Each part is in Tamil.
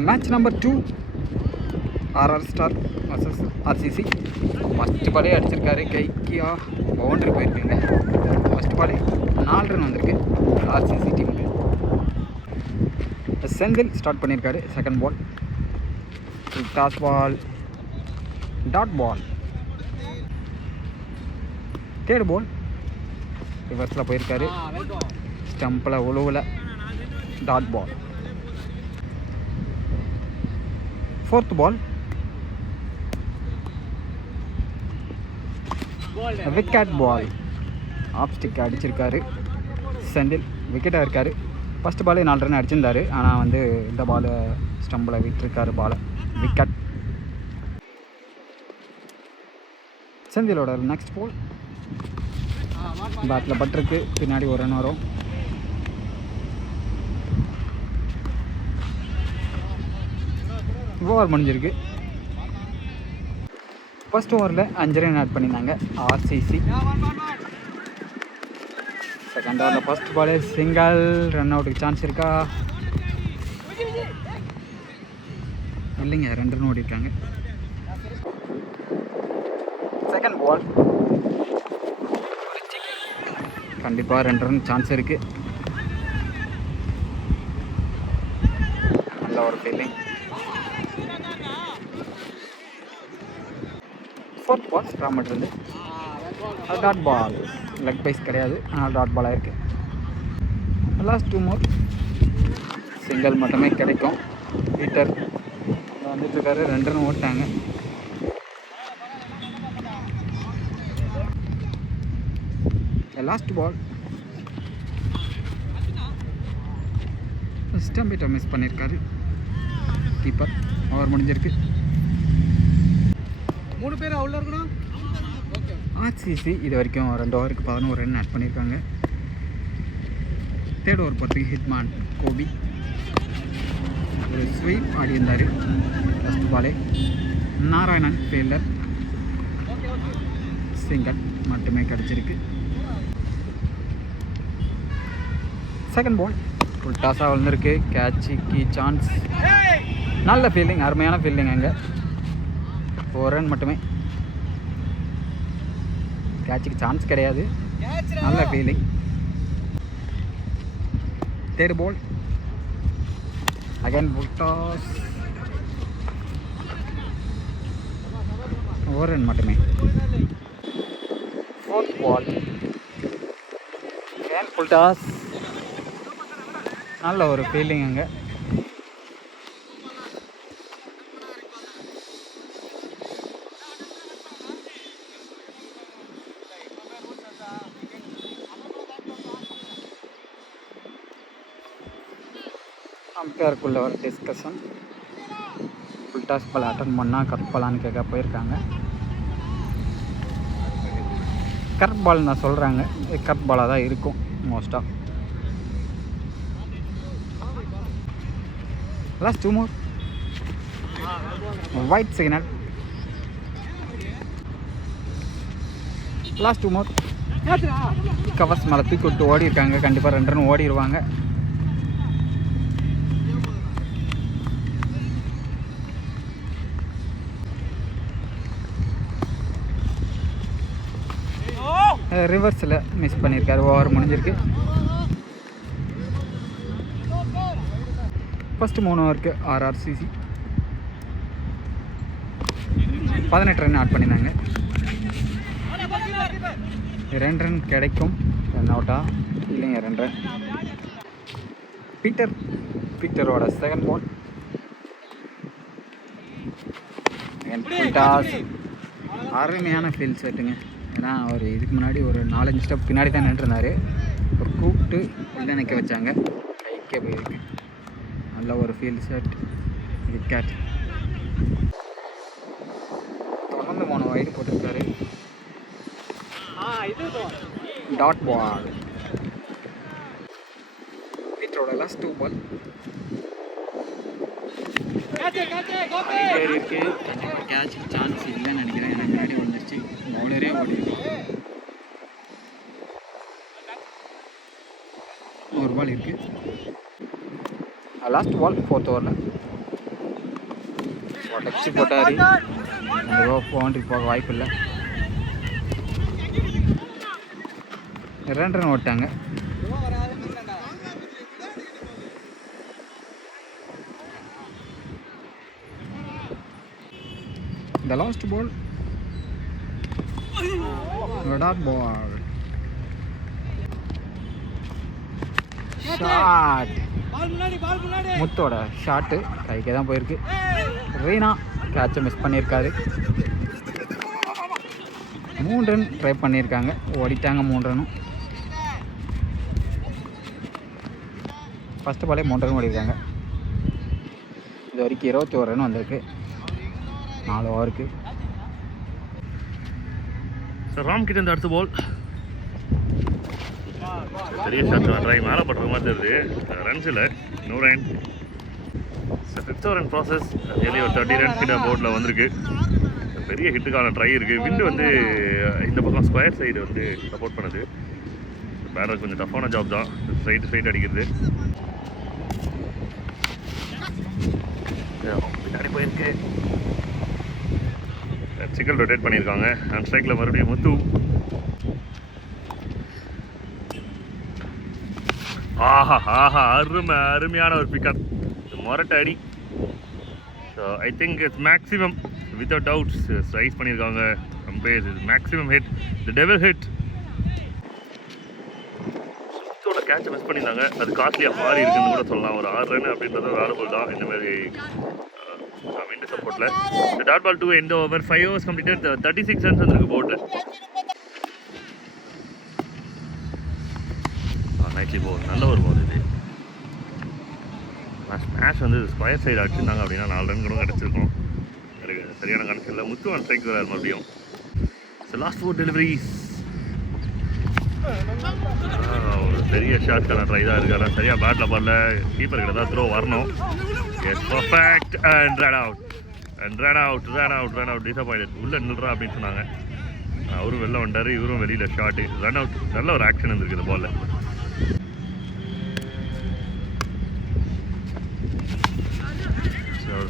Match number 2 RR star vs RCC. First பாலே அடிச்சிருக்காரு, கைக்கியா பவுண்டரி போயிருக்குங்க. ஃபஸ்ட்டு பாலே 4 ரன் வந்திருக்கு ஆர்சிசி டீமுக்கு. செந்தில் ஸ்டார்ட் பண்ணியிருக்காரு. Second ball toss ball, dot ball. Third ball ரிவர்ஸில் போயிருக்காரு, ஸ்டம்பில் உழுவில், dot ball. Fourth ball wicket ball. Off stick அடிச்சிருக்காரு செந்தில், விக்கெட்டாக இருக்கார். ஃபஸ்ட்டு பாலே 4 ரன் அடிச்சிருந்தார், ஆனால் வந்து இந்த பால் ஸ்டம்பில் விட்டுருக்காரு பாலை, விக்கெட். செந்திலோட நெக்ஸ்ட் பால் பேட்டில் பட்டிருக்கு, பின்னாடி ஒரு ரன் வரும். ஓவர் முடிஞ்சிருக்கு. ஃபர்ஸ்ட் ஓவரில் 5 ரன் ஆட் பண்ணியிருந்தாங்க ஆர்சிசி. செகண்ட் ஓவரில் ஃபர்ஸ்ட் பாலே சிங்கிள், ரன் அவுட்டுக்கு சான்ஸ் இருக்கா? இல்லைங்க, 2 ரன் ஓடிருக்காங்க. செகண்ட் பால் கண்டிப்பாக 2 ரன் சான்ஸ் இருக்குது. நல்ல ஒரு ஃபீலிங். ஃபோர்த் பால் ராமட் இருந்து டாட் பால், லெக் பைஸ் கிடையாது, ஆனால் டாட் பாலாக இருக்குது. லாஸ்ட் 2 மோர் சிங்கிள் மட்டுமே கிடைக்கும். பீட்டர் வந்துட்டுருக்காரு, 2 ரன் ஓட்டாங்க. லாஸ்ட் பால் ஸ்டம்பிட்ட மிஸ் பண்ணியிருக்காரு கீப்பர். ஓவர் முடிஞ்சிருக்கு. 3 பேர் அவ்வளோ இருக்கணும். ஆர்சிசி இது வரைக்கும் 2 ஓவருக்கு 11 ரன் ஆட் பண்ணியிருக்காங்க. தேர்ட் ஓவர் பொறுத்தவரைக்கும் ஹிட்மான் கோபி ஒரு ஸ்வீப் ஆடி இருந்தார். ஃபஸ்ட் பாலே நாராயணன் ஃபீல்டர், சிங்கிள் மட்டுமே கிடச்சிருக்கு. செகண்ட் பால் ஃபுல் டாஸாக விழுந்திருக்கு, கேட்சுக்கு சான்ஸ். நல்ல ஃபீல்டிங், அருமையான ஃபீல்டிங். அங்கே 4 ரன் மட்டுமே, கேட்சுக்கு சான்ஸ் கிடையாது, நல்ல fielding. Third ball again full toss, 1 run மட்டுமே. Fourth ball again full toss, நல்ல ஒரு ஃபீல்டிங். அங்கே அம்பையருக்குள்ள ஒரு டிஸ்கஷன். ஃபுல் டாஸ் பால் அட்டன் பண்ணால் கரெக்ட் பாலான்னு கேட்க போயிருக்காங்க. கரெக்ட் பால் நான் சொல்கிறாங்க, கரெக்ட் பாலாக தான் இருக்கும் மோஸ்ட்டாக. லாஸ்ட் 2 மோர் ஒயிட் சிக்னல். லாஸ்ட் 2 மோர் கவர்ஸ் மேலே தூக்கி விட்டு ஓடி இருக்காங்க. கண்டிப்பாக 2 ரன் ஓடிடுவாங்க. ரிவர்ஸில் மிஸ் பண்ணியிருக்காரு. ஓவர் முடிஞ்சிருக்கு. ஃபஸ்ட்டு 3 ஓவருக்கு ஆர்சிசி 18 ரன் ஆட் பண்ணியிருந்தாங்க. 2 ரன் கிடைக்கும். ரன் அவுட்டா? இல்லைங்க, 2 ரன். பீட்டரோட செகண்ட் பால் டாஸ். அருமையான ஃபீல்ட் செட்டுங்க. ஏன்னா அவர் இதுக்கு முன்னாடி ஒரு 4-5 ஸ்டெப் பின்னாடி தான் நின்றுருந்தார். இப்போ கூப்பிட்டு உள்ளே நிற்க வச்சாங்க, கைக்கே போயிருக்கு. நல்ல ஒரு ஃபீல்ட் செட், விக்கெட். தொடர்ந்து 3 வைடு போட்டிருக்காரு. Dot ball. பீட்டரோட லாஸ்ட் 2 பால் இருக்கு. கண்டிப்பாக கேட்சுக்கு சான்ஸ் இல்லைன்னு நினைக்கிறேன். எனக்கு முன்னாடி வந்துருச்சு, பவுலரே ஓடிருக்கு. 1 பால் இருக்குது. லாஸ்ட் பால் 4th ஓவரில் உடச்சி போட்டார். கண்டிப்பாக பவுண்ட்ரி போக வாய்ப்பு இல்லை. 2 ரன் ஓட்டாங்க. The last ball, dot ball, shot. முத்தோட ஷாட்டு கைக்கே தான் போயிருக்கு. ரீனா கேட்சை மிஸ் பண்ணியிருக்காரு. 3 ரன் ட்ரை பண்ணியிருக்காங்க, ஓடிட்டாங்க 3 ரன்னும். ஃபஸ்ட்டு பாலே 3 ரன் ஓடிருக்காங்க. இது வரைக்கும் 21 ரன் வந்திருக்கு 4 ஓவருக்கு. ராம் கிட்ட இந்த அடுத்த பால் பெரிய ஷாட் ட்ரை மேலே படுற மாதிரி தெரியுது. ரன்ஸ் இல்லை, no run. 5th over and process daily ஒரு 30 ரன் கிட்ட போர்டில் வந்திருக்கு. பெரிய ஹிட்டுக்கான ட்ரை இருக்குது. விண்டு வந்து இந்த பக்கம் ஸ்கொயர் சைடு வந்து சப்போர்ட் பண்ணுது. பேட்டர் கொஞ்சம் டஃப்பான ஜாப் தான், ஸ்ட்ரைட் அடிக்கிறது. பின்னாடி போயிருக்கு. சிக்கல் ரொட்டேட் பண்ணியிருக்காங்க. அண்ட் ஸ்ட்ரைக்கில் மறுபடியும் முத்து. அருமையான ஒரு பிக்கப், மொரட்டை அடி. So I think it's maximum without doubts ஸ்ட்ரைஸ் பண்ணியிருக்காங்க கம்பேர். இது maximum hit, the devil hit. சுத்தோட கேட்சை மிஸ் பண்ணியிருந்தாங்க. அது காஸ்ட்லியாக மாறி இருக்குன்னு கூட சொல்லலாம். ஒரு 6 ரன் அப்படின்றது ஒரு வேலபிள் தான் இந்த மாதிரி விண்டு சப்போர்ட்டில். இந்த dot ball 2 end over 5 overs completed. 36 runs வந்துருக்கு போர்டில். நைட்லி போல் நல்ல ஒரு பால் இது. மேட்ச் வந்து ஸ்கொயர் சைடு அடிச்சிருந்தாங்க அப்படின்னா 4 ரன் கூட கிடச்சிருக்கும். சரியான கணக்கு இல்லை. முத்து ஒன் ஸ்ட்ரைக் வராது மறுபடியும். So last 4 deliveries. ஒரு பெரிய ஷாட்கான ட்ரை தான் இருக்குது. ஆனால் சரியாக பேட்டில் பாடல. கீப்பர் கிட்ட தான் த்ரோ வரணும். Yes perfect and run out. Disappoint. உள்ளே நில்றா அப்படின்னு சொன்னாங்க. அவரும் வெளில வந்தார், இவரும் வெளியில் ஷாட்டு. Run out. நல்ல ஒரு ஆக்ஷன் இருந்திருக்கு இந்த பாலில்.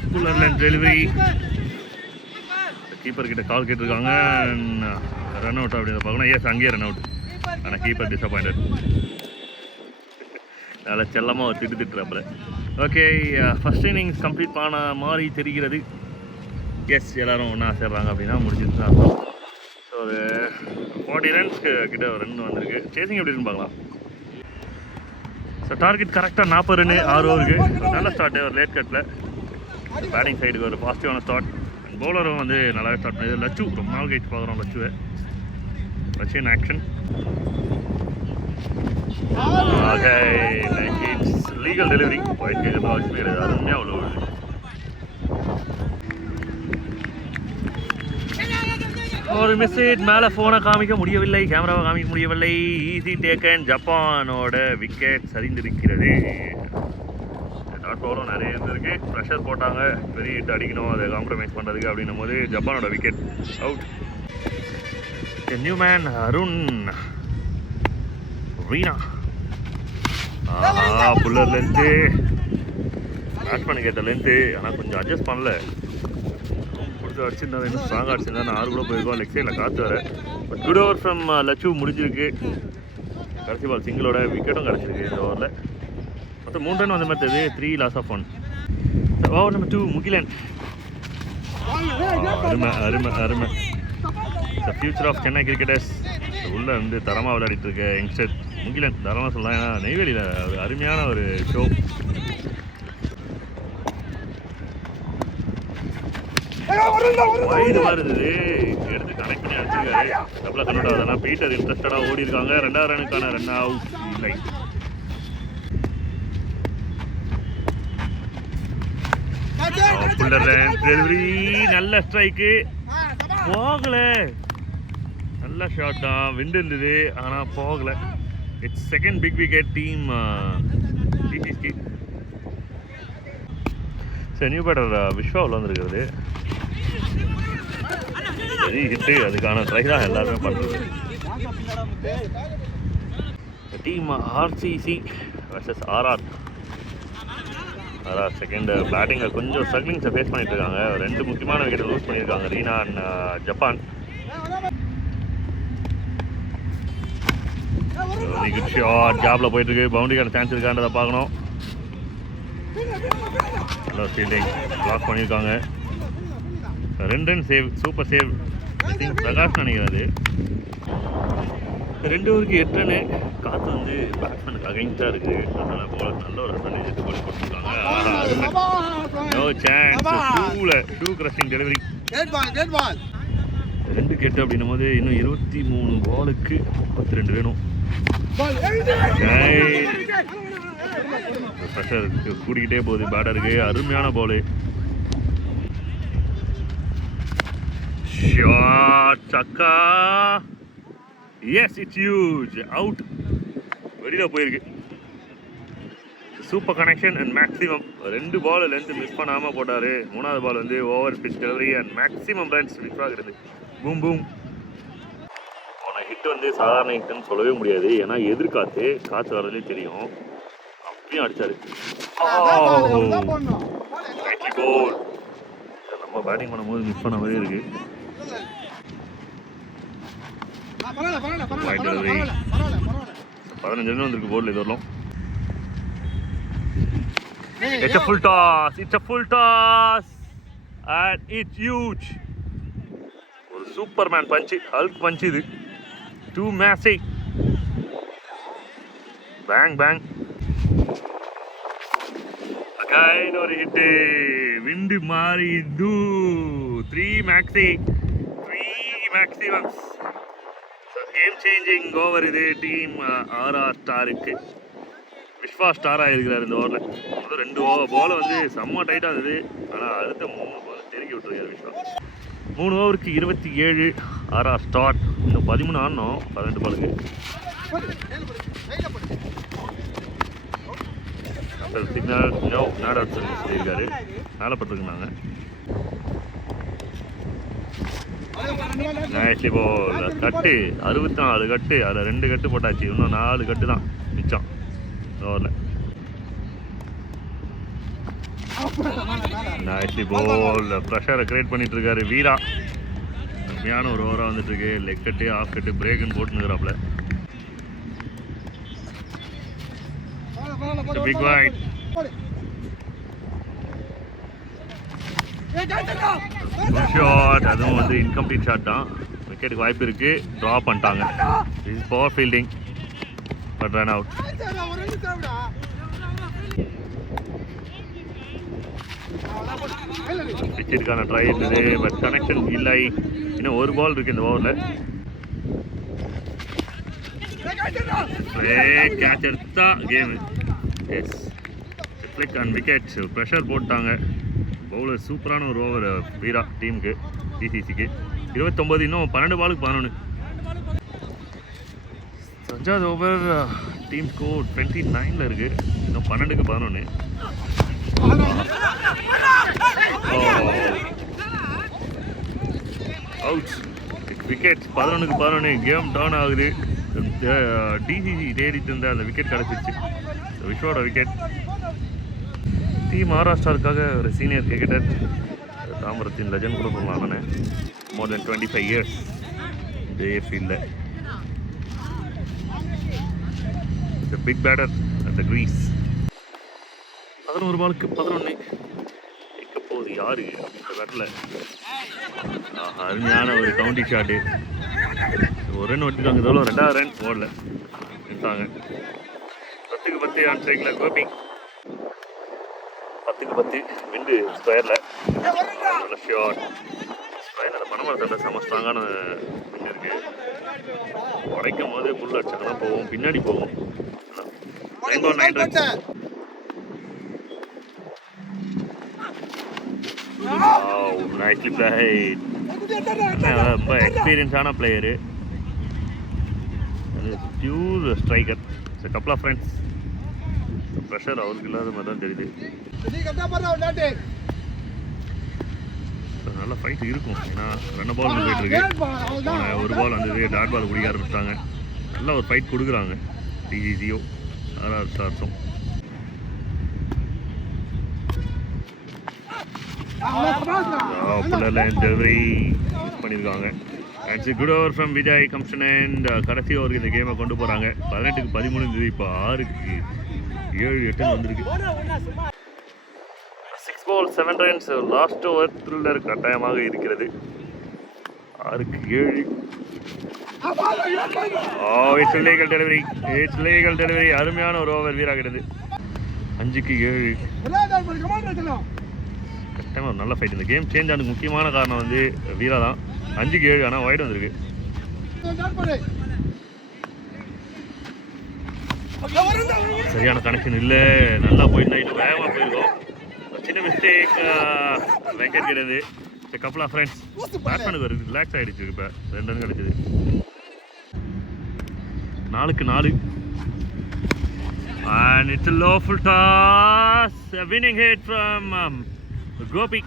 Schooler delivery. கீப்பர் கிட்ட கால் கேட்டிருக்காங்க. ரன் அவுட் அப்படின்னு பார்க்கணும். எஸ், அங்கேயே ரன் அவுட். ஆனால் கீப்பர் டிசப்பாயின்ட். நல்லா செல்லமாக ஒரு திட்டுறாப்புல. ஓகே, ஃபஸ்ட் இன்னிங்ஸ் கம்ப்ளீட் பண்ண மாதிரி தெரிகிறது. எஸ், எல்லோரும் ஒன்றா சேர்றாங்க அப்படின்னா முடிஞ்சிட்டு தான் இருக்கும். ஸோ ஒரு 40 ரன்ஸ்க்கு கிட்ட ஒரு ரன் வந்திருக்கு. சேசிங் எப்படி இருக்குன்னு பார்க்கலாம். ஸோ டார்கெட் கரெக்டாக 40 ரன் 6 ஓவருக்கு. நல்ல ஸ்டார்ட்டு ஒரு லேட் கட்டில். பேட்டிங் சைடுக்கு ஒரு பாசிட்டிவான ஸ்டார்ட். பவுலரும் வந்து நல்லாவே ஸ்டார்ட் பண்ணிது. லச்சு ரொம்ப நாள் கழிச்சு பார்க்குறோம். Lachu in action. Legal delivery போயிட்டு அருமையாக அவ்வளோ ஒரு மெசேஜ். மேலே ஃபோனை காமிக்க முடியவில்லை, கேமராவை காமிக்க முடியவில்லை. Easy taken. ஜப்பானோட விக்கெட் சரிந்திருக்கிறது. டாட் பாலும் நிறைய இருந்திருக்கு. ப்ரெஷர் போட்டாங்க, பெரிய ஹிட் அடிக்கணும், அதை காம்ப்ரமைஸ் பண்ணுறதுக்கு அப்படின்னும் போது ஜப்பானோட wicket out. New man Arun Reena. Fuller length, பேட்ஸ்மேனுக்கு ஏற்ற லென்த்து. ஆனால் கொஞ்சம் அட்ஜஸ்ட் பண்ணல. கொடுத்து அடிச்சிருந்தா இன்னும் ஸ்ட்ராங்காக அடிச்சிருந்தா நான் 6 கூட போயிருக்கோம். லெக் சைடில் காற்று வர. But good over from Lachu முடிஞ்சிருக்கு. கடைசி பால் சிங்கிளோட விக்கெட்டும் கிடச்சிருக்கு இந்த ஓவரில். மொத்தம் 3 ரன் வந்த மாதிரி தெரியுது. 3 loss of 1. Over number 2 Mugilan. அருமை. The future of Chennai cricketers. உள்ளே வந்து தரமாக விளையாடிட்டு இருக்க யங்ஸ்டர் முகிலன் தரமாக சொல்லலாம். ஏன்னா நெய்வேலியில் ஒரு அருமையான ஒரு ஷோ. வைடு வருது, எடுத்து கனெக்ட் பண்ணி அடிச்சிருக்காரு. டபுளாக கன்வெர்ட் ஆகுதுன்னா பீட்டர் இன்ட்ரெஸ்டடாக ஓடி இருக்காங்க. 2வது ரனுக்கான ரன் அவுட் இல்லை. டெலிவரி நல்ல ஸ்ட்ரைக்கு போகல. நல்ல ஷாட் தான். விண்டு இருந்தது ஆனால் போகலை. It's second big wicket team டிடிஸ்க்கு. சரி, நியூ பேட்டர் விஸ்வா உள்ள வந்துருக்கிறது. சரி, ஹிட்டு. அதுக்கான ட்ரை தான் எல்லாருமே பண்ணுறது. Team RCC versus RR. அதான் செகண்ட் பேட்டிங்கில் கொஞ்சம் ஸ்ட்ரகிளிங்ஸை ஃபேஸ் பண்ணிட்டு இருக்காங்க. 2 முக்கியமான விக்கெட்டை லூஸ் பண்ணியிருக்காங்க Reena and Japan. Good shot, கேப்பில் போயிட்டுருக்கு. பவுண்டரிக்கான சான்ஸ் இருக்கான்றதை பார்க்கணும். நல்லா ஃபீல்டிங் பிளாக் பண்ணியிருக்காங்க. 2 run save, super save. I think Prakash நினைக்கிறாரு. 2 ஓவருக்கு 8 ரன்னு. காற்று வந்து பேட்ஸ்மேனுக்கு அகைன்ஸ்டாக இருக்குது. அதனால் போல நல்ல ஒரு ரன் எடுத்து போட்டு கொடுத்துருக்காங்க. No chance. Shoe crushing delivery. 2 கெட்டு அப்படின்னும் போது இன்னும் 23 பாலுக்கு 32 வேணும். ப்ரெஷர் கூடிக்கிட்டே போகுது பேட்டருக்கு. அருமையான பாலு. ஷாட் சக்கா. Yes, it's huge. அவுட், வெளியில் போயிருக்கு. Super connection and maximum 2 ball length miss பண்ணாமல் போட்டார். 3வது பால் வந்து over pitch delivery and maximum runs miss ஆகிறது. Boom boom. அவனை ஹிட் வந்து சாதாரண ஹிட்னு சொல்லவே முடியாது. ஏன்னா எதிர்காத்து காற்று வரதுலேயே தெரியும். அப்படியும் அடித்தார். நம்ம பேட்டிங் பண்ணும்போது மிஸ் பண்ண மாதிரி இருக்குது. 15 ரன் வந்திருக்கு போர்டில். இது வரலாம். It's a full toss. It's a full toss. And it's huge. ஒரு சூப்பர்மேன் பஞ்ச், ஹல்க் பஞ்ச் இது. 2 மேசி. Bang bang. அகைன் ஒரு ஹிட்டு. விண்டு மாறி இது. 3 maxi. 3 maximums. Game changing over இது. டீம் RR ஸ்டாருக்கு. விஸ்வா ஸ்டார் ஆகிருக்கிறார் இந்த ஓவரில். முதல் 2 பால் வந்து செம்ம டைட்டாக இருந்தது. ஆனால் அடுத்த 3 பால் தெருக்கி விட்டுருக்காரு விஸ்வா. 3 ஓவருக்கு 27 RR ஸ்டார். இன்னும் 13 ஆடணும் 12 பாலுக்கு. சிக்னல் நோ நாட் அவுட் சொல்லியிருக்காரு. மேலே பட்டுருக்குனாங்க. நைஸ்லி பால். கட்டு 64 கட்டு. அதில் 2 கட்டு போட்டாச்சு. இன்னும் 4 கட்டு தான் மிச்சம் ஓவரில். நைஸ்லி பால். ப்ரெஷரை கிரியேட் பண்ணிட்டு இருக்காரு வீரா. கம்மியான ஒரு ஓவராக வந்துட்டு இருக்கு. லெக் கட்டு, ஆஃப் கட்டு, பிரேக்குன்னு போட்டுனுக்குறாப்புல. Big wide. ஷாட். அதுவும் வந்து இன்கம்ப்ளீட் ஷாட் தான். விக்கெட்டுக்கு வாய்ப்பு இருக்கு. ட்ரா பண்ணிட்டாங்க. இது power fielding but run out. பிச்சிற்கான ட்ரை இருந்தது பட் கனெக்ஷன் இல்லை. இன்னும் 1 பால் இருக்கு இந்த ஓவரில். கேட்ச் எடுத்தா game. Yes, flick and wickets. Pressure போட்டாங்க. பவுலர் சூப்பரான ஒரு ஓவர் வீரா டீமுக்கு, டிசிசிக்கு. 29. இன்னும் 12 பாலுக்கு 11. 5வது ஓவர் டீம் ஸ்கோர் 29ல் இருக்கு. இன்னும் 12க்கு 11. அவுட். விக்கெட் 11க்கு 11. கேம் டவுன் ஆகுது. டிசிசி தேடிட்டு இருந்த அந்த விக்கெட் கிடச்சிருச்சு. விஸ்வோட விக்கெட். டீம் மகாராஷ்டிராவுக்காக ஒரு சீனியர் கிரிக்கெட்டர், தாம்பரத்தின் லெஜண்ட் கூட சொல்லலாம் நானே. மோர் தென் 25 இயர்ஸ் இதே ஃபீல்டில். Big batter at the crease. 11 பாலுக்கு 11. எக்க போகுது யாரு இந்த பேட்டில்? அருமையான ஒரு கவுண்டி ஷாட்டு. 1 ரன் விட்டுருக்காங்க. இதோட 2வது ரன் ஓடல விட்டாங்க. 10க்கு 10 ஆன் ஸ்ட்ரைக்கில் கோபி. 10க்கு 10 விண்டு ஸ்கொயரில். நல்ல ஷாட். ஸ்கொயரில் பணமரத்தோட செம ஸ்ட்ராங்கான விண்டு இருக்குது. உடைக்கும் போது புல் அடிச்சாங்கன்னா போகும், பின்னாடி போகும். 9 ரன்ஸ். Nicely played. ரொம்ப எக்ஸ்பீரியன்ஸான player. Pure striker. Couple of friends. Pressure அவருக்கு இல்லாத மாதிரி தான் தெரியுது. நல்ல ஃபைட் இருக்கும். ஏன்னா 2 பால் போயிட்டு இருக்கு. 1 பால் வந்தது. டாட் பால் குடிக்க ஆரம்பிச்சிட்டாங்க. நல்ல ஒரு ஃபைட் கொடுக்குறாங்க டிஜிசியோ RR ஸ்டார்ஸும். புல்லர்லேண்ட் டெலிவரி யூஸ் பண்ணியிருக்காங்க. And good over from Vijay கம்ஷன் அண்ட் கடைசி ஓவருக்கு இந்த கேமை கொண்டு போகிறாங்க. 18க்கு 13 இருந்தது, இப்போ 6க்கு 7-8 வந்திருக்கு. 6 ball 7 runs. Last over thriller கட்டாயமாக இருக்கிறது. 6க்கு 7. It's legal delivery. அருமையான ஒரு ஓவர் வீராகிறது. 5க்கு 7. கட்டாயமாக ஒரு நல்ல ஃபைட். இந்த கேம் சேஞ்ச் ஆனதுக்கு முக்கியமான காரணம் வந்து வீரா தான். 5க்கு 7 ஆனால் வைட் வந்திருக்கு. சரியான கனெக்ஷன் இல்லை. நல்லா போயிருந்தா இன்னும் வேகமாக போயிருக்கோம். சின்ன மிஸ்டேக் வெங்கட் கிடையாது. கப்பல் ஆஃப் ஃப்ரெண்ட்ஸ் பேட்ஸ்மேனுக்கு ஒரு ரிலாக்ஸ் ஆகிடுச்சு. இப்போ 2 ரன் கிடச்சிது. 4க்கு 4. And it's a low full toss. A winning hit from Gopi.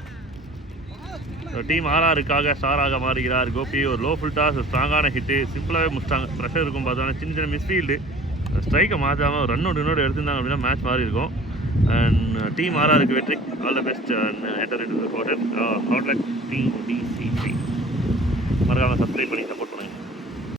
Team ஆர்ஆருக்காக ஸ்டாராக மாறுகிறார் கோபி. ஒரு லோ ஃபுல் டாஸ், ஒரு ஸ்ட்ராங்கான ஹிட்டு. சிம்பிளாகவே முடிச்சிட்டாங்க. ப்ரெஷர் இருக்கும் பார்த்தோன்னா சின்ன சின்ன மிஸ்ஃபீல்டு. ஸ்ட்ரைக்கை மாற்றாமல் ரன்னோடு எடுத்திருந்தாங்க அப்படின்னா மேட்ச் மாறி இருக்கும். அண்ட் டீம் ஆர்ஆருக்கு வெற்றி. All the best and enter into the quarter. Hard luck team DCC. மறக்காமல் சப்ஸ்கிரைப் பண்ணி சப்போர்ட்